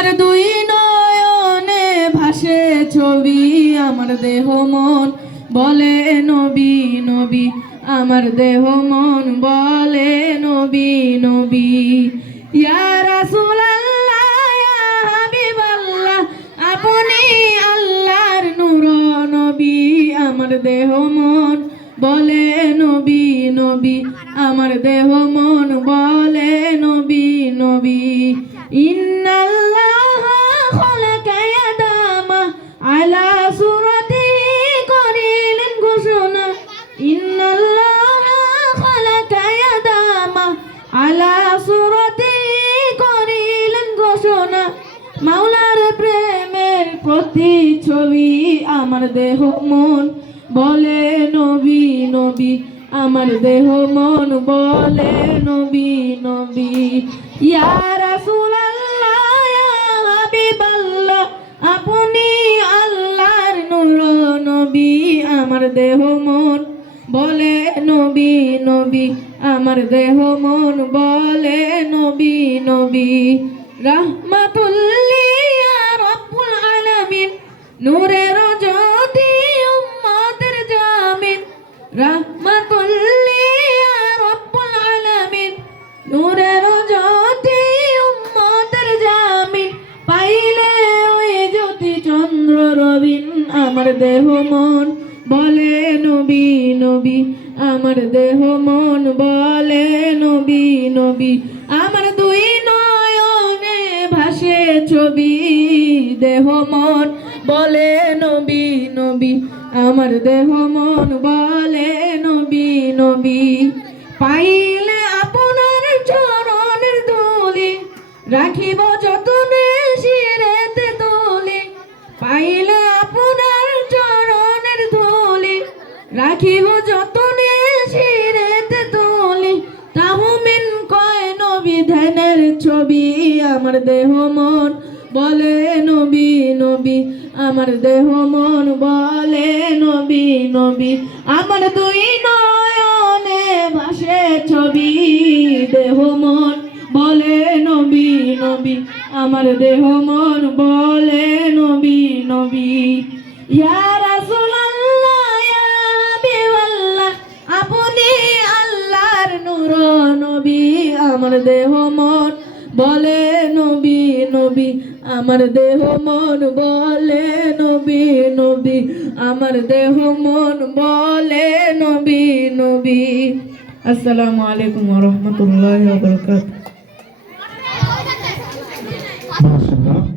আমার দুই নয়নে ভাসে ছবি, আমার দেহ মন বলে নবী নবী, আমার দেহ মন বলে নবী নবী। ইয়া রাসূলুল্লাহ ইয়া হাবিবাল্লাহ, আপনি আল্লাহর নূর নবী, আমার দেহ মন বলে নবী নবী, আমার দেহ মন বলে নবী নবী। ইন্নাল্লাহা খালাকা আদামা আলা সুরাতিহি করিলেন ঘোষণা, ইন্নাল্লাহা খালাকা আদামা আলা সুরাতিহি করিলেন ঘোষণা। মাওলার প্রেমের প্রতিচ্ছবি, আমার দেহ মন বলে নবী নবী, আমার দেহ মন বলে নবী নবী। ইয়া রাসূলুল্লাহ ইয়া হাবিবাল্লাহ, আপনি আল্লাহর নূর নবী, আমার দেহ মন বলে নবী নবী, আমার দেহ মন বলে নবী নবী। রাহমাতুল লিল রাব্বুল আলামিন, নূরের জ্যোতি উম্মতের জামিন, রাহমাতুল লিল রাব্বুল আলামিন, নূরের জ্যোতি উম্মতের জামিন। পাইলে ওই জ্যোতি চন্দ্র রবিন, আমার দেহ মন বলে নবী নবী, আমার দেহ মন বলে নবী নবী। আমার দুই নয়নে ভাসে ছবি, দেহ মন বলে নবী নবী, আমার দেহ মন বলে নবী নবী। পাইলে আপনার চরণের ধুলি, রাখিব যতনে শিরেতে তুলি, পাইলে আপনার চরণের ধুলি, রাখিব যতনে শিরেতে তুলি। তাহমিন কয় নবী ধ্যানের ছবি, আমার দেহ মন বলে নবী নবী, আমার দেহ মন বলে নবী নবী। আমার দুই নয়নে ভাসে ছবি, দেহ মন বলে নবী নবী, আমার দেহ মন বলে নবী নবী। ইয়া রাসূলুল্লাহ ইয়া হাবিবাল্লাহ, আপনি আল্লাহর নূর নবী, আমার দেহ মন বলে নবী নবী, আমার দেহ মন বলে নবী নবী, আমার দেহ মন বলে নবী নবী। আসসালামু আলাইকুম ওয়া রাহমাতুল্লাহি ওয়া বারাকাতুহু। মাশাআল্লাহ।